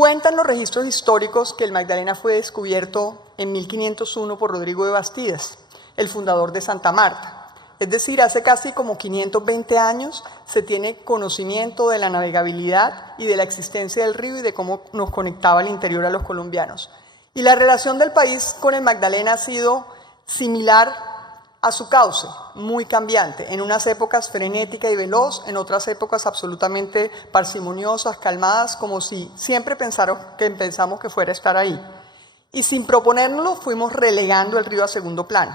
Cuentan los registros históricos que el Magdalena fue descubierto en 1501 por Rodrigo de Bastidas, el fundador de Santa Marta. Es decir, hace casi como 520 años se tiene conocimiento de la navegabilidad y de la existencia del río y de cómo nos conectaba al interior a los colombianos. Y la relación del país con el Magdalena ha sido similar a su cauce, muy cambiante, en unas épocas frenética y veloz, en otras épocas absolutamente parsimoniosas, calmadas, como si siempre pensamos que fuera a estar ahí. Y sin proponérnoslo fuimos relegando el río a segundo plano.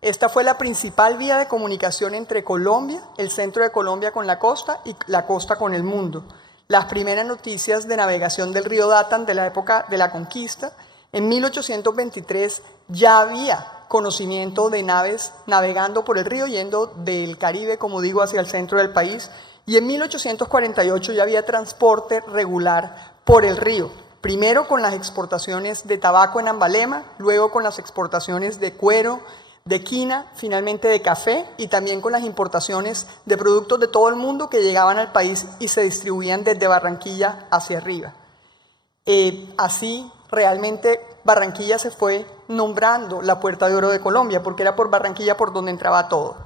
Esta fue la principal vía de comunicación entre Colombia, el centro de Colombia con la costa y la costa con el mundo. Las primeras noticias de navegación del río datan de la época de la conquista. En 1823 ya había conocimiento de naves navegando por el río, yendo del Caribe, como digo, hacia el centro del país. Y en 1848 ya había transporte regular por el río. Primero con las exportaciones de tabaco en Ambalema, luego con las exportaciones de cuero, de quina, finalmente de café, y también con las importaciones de productos de todo el mundo que llegaban al país y se distribuían desde Barranquilla hacia arriba. Así realmente Barranquilla se fue nombrando la Puerta de Oro de Colombia, porque era por Barranquilla por donde entraba todo.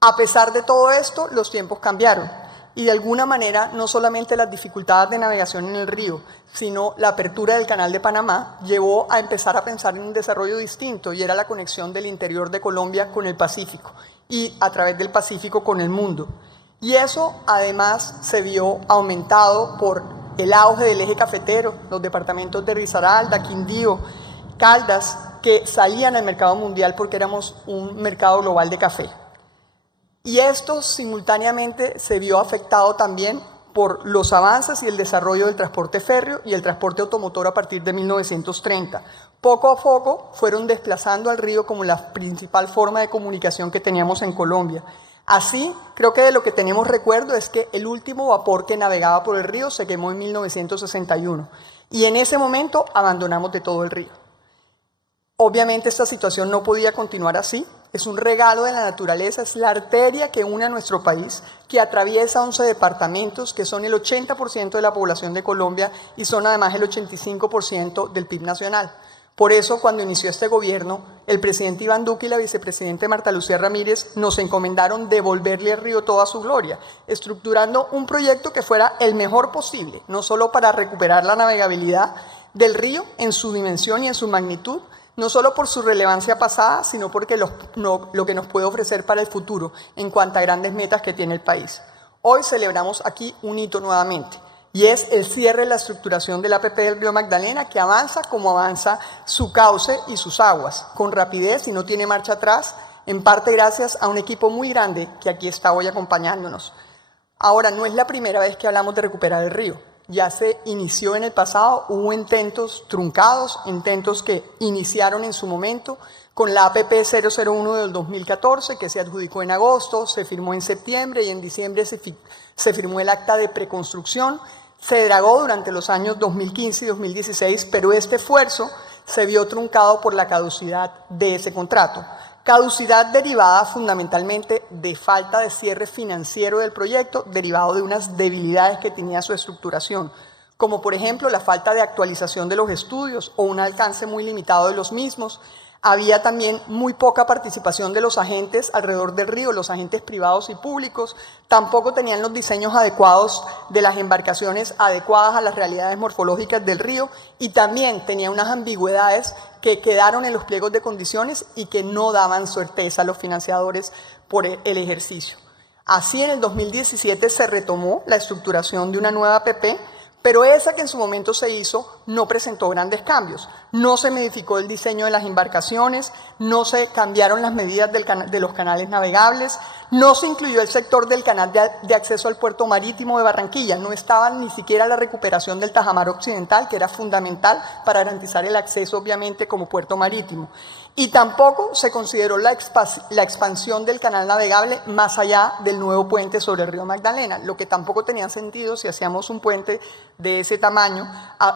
A pesar de todo esto, los tiempos cambiaron. Y de alguna manera, no solamente las dificultades de navegación en el río, sino la apertura del Canal de Panamá llevó a empezar a pensar en un desarrollo distinto, y era la conexión del interior de Colombia con el Pacífico y a través del Pacífico con el mundo. Y eso además se vio aumentado por el auge del eje cafetero, los departamentos de Risaralda, Quindío, Caldas, que salían al mercado mundial porque éramos un mercado global de café. Y esto simultáneamente se vio afectado también por los avances y el desarrollo del transporte férreo y el transporte automotor a partir de 1930. Poco a poco fueron desplazando al río como la principal forma de comunicación que teníamos en Colombia. Así, creo que de lo que tenemos recuerdo es que el último vapor que navegaba por el río se quemó en 1961 y en ese momento abandonamos de todo el río. Obviamente esta situación no podía continuar así. Es un regalo de la naturaleza, es la arteria que une a nuestro país, que atraviesa 11 departamentos, que son el 80% de la población de Colombia y son además el 85% del PIB nacional. Por eso, cuando inició este gobierno, el presidente Iván Duque y la vicepresidenta Marta Lucía Ramírez nos encomendaron devolverle al río toda su gloria, estructurando un proyecto que fuera el mejor posible, no solo para recuperar la navegabilidad del río en su dimensión y en su magnitud, no solo por su relevancia pasada, sino porque lo que nos puede ofrecer para el futuro en cuanto a grandes metas que tiene el país. Hoy celebramos aquí un hito nuevamente, y es el cierre de la estructuración del APP del río Magdalena, que avanza como avanza su cauce y sus aguas, con rapidez y no tiene marcha atrás, en parte gracias a un equipo muy grande que aquí está hoy acompañándonos. Ahora, no es la primera vez que hablamos de recuperar el río. Ya se inició en el pasado, hubo intentos truncados, intentos que iniciaron en su momento con la APP 001 del 2014, que se adjudicó en agosto, se firmó en septiembre y en diciembre se firmó el acta de preconstrucción. Se dragó durante los años 2015 y 2016, pero este esfuerzo se vio truncado por la caducidad de ese contrato. Caducidad derivada fundamentalmente de falta de cierre financiero del proyecto, derivado de unas debilidades que tenía su estructuración, como por ejemplo la falta de actualización de los estudios o un alcance muy limitado de los mismos. Había también muy poca participación de los agentes alrededor del río, los agentes privados y públicos. Tampoco tenían los diseños adecuados de las embarcaciones adecuadas a las realidades morfológicas del río, y también tenía unas ambigüedades que quedaron en los pliegos de condiciones y que no daban certeza a los financiadores por el ejercicio. Así, en el 2017 se retomó la estructuración de una nueva APP, pero esa que en su momento se hizo no presentó grandes cambios. No se modificó el diseño de las embarcaciones, no se cambiaron las medidas de los canales navegables, no se incluyó el sector del canal de acceso al puerto marítimo de Barranquilla, no estaba ni siquiera la recuperación del Tajamar Occidental, que era fundamental para garantizar el acceso, obviamente, como puerto marítimo. Y tampoco se consideró la expansión del canal navegable más allá del nuevo puente sobre el río Magdalena, lo que tampoco tenía sentido si hacíamos un puente de ese tamaño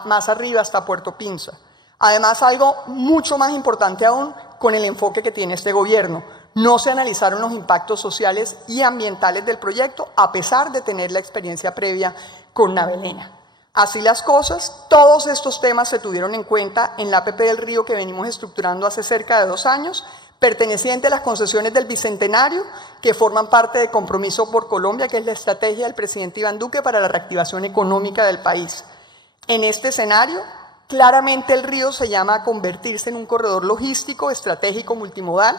más arriba hasta Puerto Pinza. Además, algo mucho más importante aún con el enfoque que tiene este gobierno: no se analizaron los impactos sociales y ambientales del proyecto, a pesar de tener la experiencia previa con Navelena. Así las cosas, todos estos temas se tuvieron en cuenta en la APP del Río que venimos estructurando hace cerca de 2 años, perteneciente a las concesiones del Bicentenario, que forman parte de Compromiso por Colombia, que es la estrategia del presidente Iván Duque para la reactivación económica del país. En este escenario, claramente el Río se llama a convertirse en un corredor logístico, estratégico, multimodal,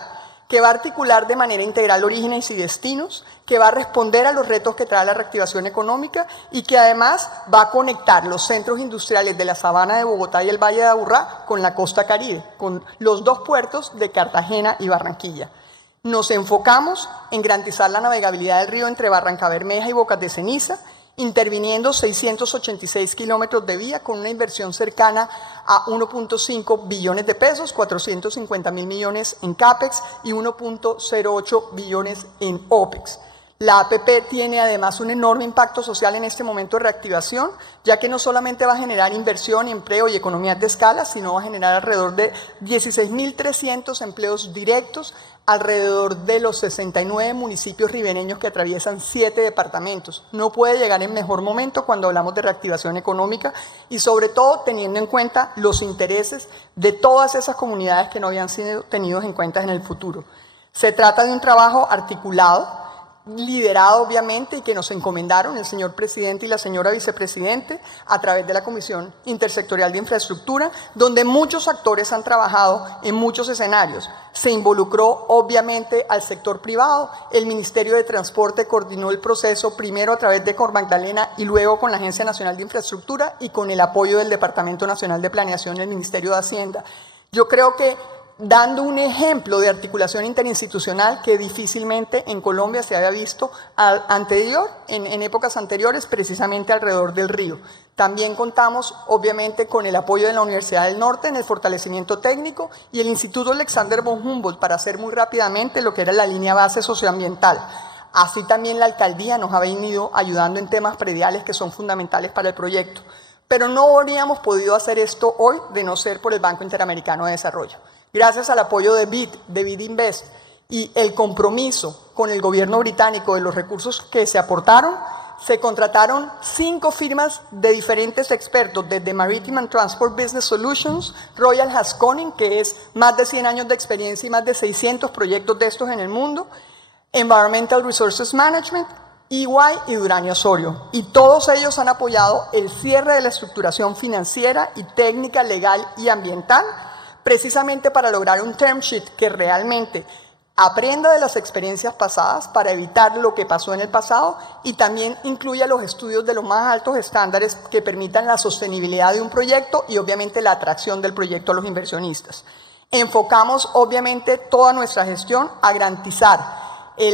que va a articular de manera integral orígenes y destinos, que va a responder a los retos que trae la reactivación económica y que además va a conectar los centros industriales de la Sabana de Bogotá y el Valle de Aburrá con la costa Caribe, con los 2 puertos de Cartagena y Barranquilla. Nos enfocamos en garantizar la navegabilidad del río entre Barrancabermeja y Bocas de Ceniza, interviniendo 686 kilómetros de vía con una inversión cercana a 1.5 billones de pesos, 450.000 millones en CAPEX y 1.08 billones en OPEX. La APP tiene además un enorme impacto social en este momento de reactivación, ya que no solamente va a generar inversión, empleo y economías de escala, sino va a generar alrededor de 16.300 empleos directos, alrededor de los 69 municipios ribereños que atraviesan 7 departamentos. No puede llegar en mejor momento cuando hablamos de reactivación económica y sobre todo teniendo en cuenta los intereses de todas esas comunidades que no habían sido tenidos en cuenta en el futuro. Se trata de un trabajo articulado, liderado obviamente y que nos encomendaron el señor presidente y la señora vicepresidente a través de la Comisión Intersectorial de Infraestructura, donde muchos actores han trabajado en muchos escenarios. Se involucró obviamente al sector privado, el Ministerio de Transporte coordinó el proceso primero a través de Cor Magdalena y luego con la Agencia Nacional de Infraestructura y con el apoyo del Departamento Nacional de Planeación y el Ministerio de Hacienda. Yo creo que dando un ejemplo de articulación interinstitucional que difícilmente en Colombia se había visto en épocas anteriores, precisamente alrededor del río. También contamos, obviamente, con el apoyo de la Universidad del Norte en el fortalecimiento técnico y el Instituto Alexander von Humboldt para hacer muy rápidamente lo que era la línea base socioambiental. Así también la alcaldía nos ha venido ayudando en temas prediales que son fundamentales para el proyecto. Pero no habríamos podido hacer esto hoy de no ser por el Banco Interamericano de Desarrollo. Gracias al apoyo de BID Invest y el compromiso con el gobierno británico de los recursos que se aportaron, se contrataron 5 firmas de diferentes expertos, desde Maritime and Transport Business Solutions, Royal Haskoning, que es más de 100 años de experiencia y más de 600 proyectos de estos en el mundo, Environmental Resources Management, EY y Duranio Osorio. Y todos ellos han apoyado el cierre de la estructuración financiera y técnica, legal y ambiental, precisamente para lograr un term sheet que realmente aprenda de las experiencias pasadas para evitar lo que pasó en el pasado y también incluya los estudios de los más altos estándares que permitan la sostenibilidad de un proyecto y obviamente la atracción del proyecto a los inversionistas. Enfocamos obviamente toda nuestra gestión a garantizar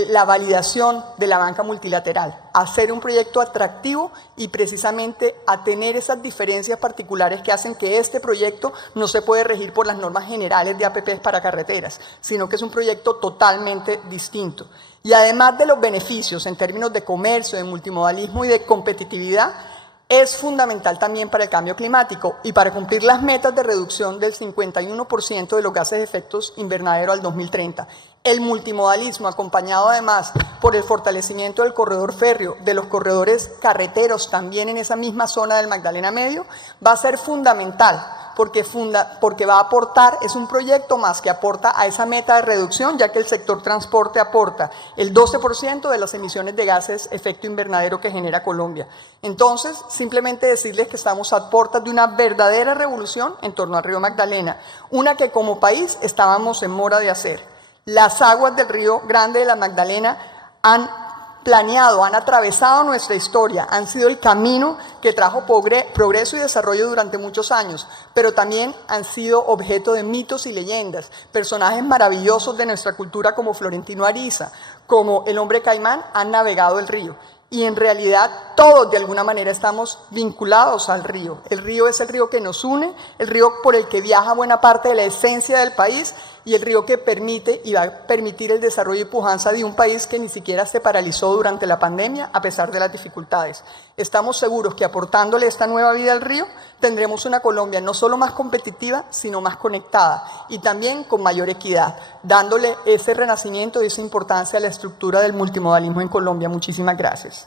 la validación de la banca multilateral, a hacer un proyecto atractivo y precisamente a tener esas diferencias particulares que hacen que este proyecto no se puede regir por las normas generales de APPs para carreteras, sino que es un proyecto totalmente distinto. Y además de los beneficios en términos de comercio, de multimodalismo y de competitividad, es fundamental también para el cambio climático y para cumplir las metas de reducción del 51% de los gases de efecto invernadero al 2030. El multimodalismo, acompañado además por el fortalecimiento del corredor férreo, de los corredores carreteros también en esa misma zona del Magdalena Medio, va a ser fundamental porque va a aportar, es un proyecto más que aporta a esa meta de reducción, ya que el sector transporte aporta el 12% de las emisiones de gases de efecto invernadero que genera Colombia. Entonces, simplemente decirles que estamos a puertas de una verdadera revolución en torno al río Magdalena, una que como país estábamos en mora de hacer. Las aguas del río Grande de la Magdalena han planeado, han atravesado nuestra historia, han sido el camino que trajo progreso y desarrollo durante muchos años, pero también han sido objeto de mitos y leyendas, personajes maravillosos de nuestra cultura como Florentino Ariza, como el hombre caimán, han navegado el río. Y en realidad todos de alguna manera estamos vinculados al río. El río es el río que nos une, el río por el que viaja buena parte de la esencia del país y el río que permite y va a permitir el desarrollo y pujanza de un país que ni siquiera se paralizó durante la pandemia a pesar de las dificultades. Estamos seguros que aportándole esta nueva vida al río tendremos una Colombia no solo más competitiva, sino más conectada y también con mayor equidad, dándole ese renacimiento y esa importancia a la estructura del multimodalismo en Colombia. Muchísimas gracias.